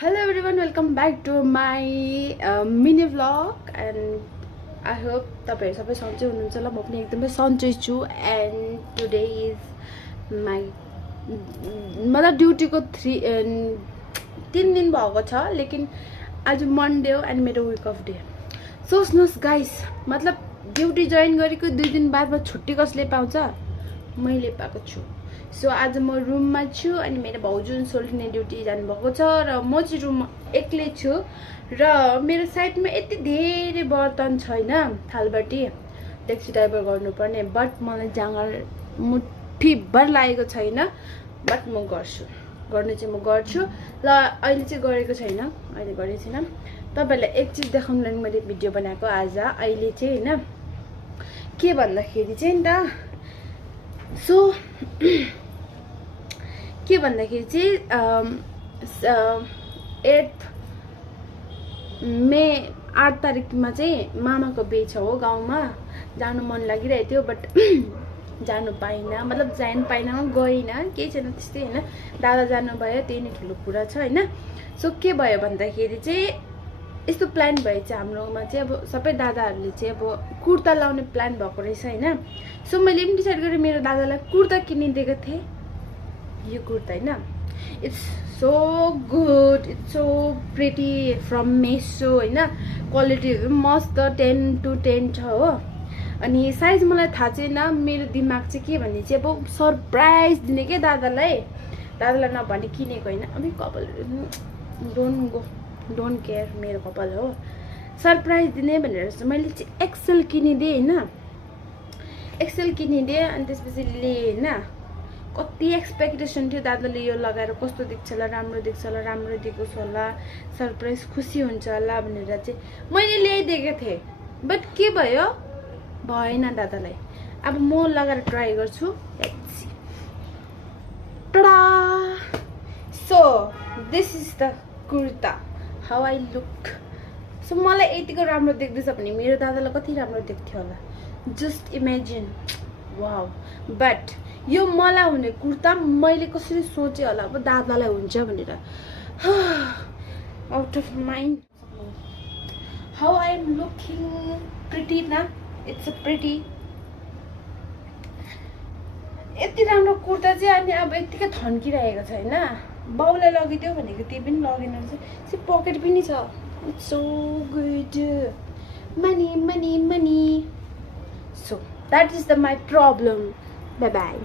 Hello everyone, welcome back to my mini vlog and I hope तपाईहरु सबै सन्चै हुनुहुन्छ होला। म पनि एकदमै सन्चै छु and today is my मतलब ड्युटीको 3 दिन भएको छ, लेकिन आज मन्डे हो and मेरो विक अफ डे। सोच्नुस् गाइस, मतलब ड्युटी जोइन गरेको 2 दिन बादमा छुट्टी कसले पाउँछ? मैले पाएको छु। सो आज म रुममा छु अनि मेरो भाउजू सोल्टिने ड्युटी जानुभएको छ र म चाहिँ रुममा एक्लै छु र मेरो साइडमा यति धेरै बर्तन छैन, थालबाटी डेक्ची टाइपर गर्नुपर्ने, बट मलाई जाँगर मुठीभर लागेको छैन, बट म गर्छु, गर्ने चाहिँ म गर्छु। ल अहिले चाहिँ गरेको छैन, अहिले गरेको छैन। तपाईहरुलाई एक चीज देखाउन लागि मैले भिडियो बनाएको आज। अहिले चाहिँ हैन के भन्दाखेरि चाहिँ नि त, सो के भन्दाखेरि चाहिँ 8 मे 8 तारिकमा चाहिँ मामाको बिहे छ हो गाउँमा। जानु मन लागिरहेको थियो बट जानु पाइनँ, मतलब जान पाइनँ, गइनँ, केही छैन त्यस्तै हैन। दादा जानुभयो, त्यही नै ठुलो कुरा छ हैन। सो के भयो भन्दाखेरि चाहिँ यस्तो प्लान भयो चाहिँ हाम्रोमा चाहिँ, अब सबै दादाहरूले चाहिँ अब कुर्ता लाउने प्लान भएको रहेछ हैन। सो मैले पनि डिसाइड गरेँ मेरो दादालाई कुर्ता किनिदिएको थिएँ, यो कुर्ता हैन। It's so good, it's so pretty from मेसो हैन। क्वालिटीहरु मस्त 10 to 10 छ हो। अनि साइज मलाई थाहा छैन, मेरो दिमाग चाहिँ के भन्ने चाहिँ अब सरप्राइज दिने के दादालाई नभने किनेको हैन। अबे कपाल डोन्ट केयर, मेरो कपाल हो। सरप्राइज दिने भनेर चाहिँ मैले चाहिँ एक्सेल किनिदिएँ हैन, एक्सेल किनिदिएँ। अनि त्यसपछि ले हैन, कति एक्सपेक्टेसन थियो दादाले यो लगाएर कस्तो देख्छ होला, राम्रो देख्छ होला, राम्रो देखोस् होला, सरप्राइज खुसी हुन्छ होला भनेर चाहिँ मैले ल्याइदिएको थिएँ। बट के भयो, भएन दादालाई। अब म लगाएर ट्राई गर्छु। Let's see. टडा! So this is the kurta, how I look. So मलाई यतिको राम्रो देख्दैछ भने मेरो दादालाई कति राम्रो देख्थ्यो होला, जस्ट इमेजिन। वाउ! बट यो मलाई हुने कुर्ता मैले कसरी सोचे होला अब दादालाई हुन्छ भनेर। Out of mind. How I am looking pretty ना, इट्स अ प्रिटी। यति राम्रो कुर्ता चाहिँ अनि अब यतिकै थन्किरहेको छ हैन। बाउलाई लगिदियो भनेको त्यही पनि लगेन रहेछ। पकेट पनि छ। It's so good. Money money money. So that is the my problem. By by.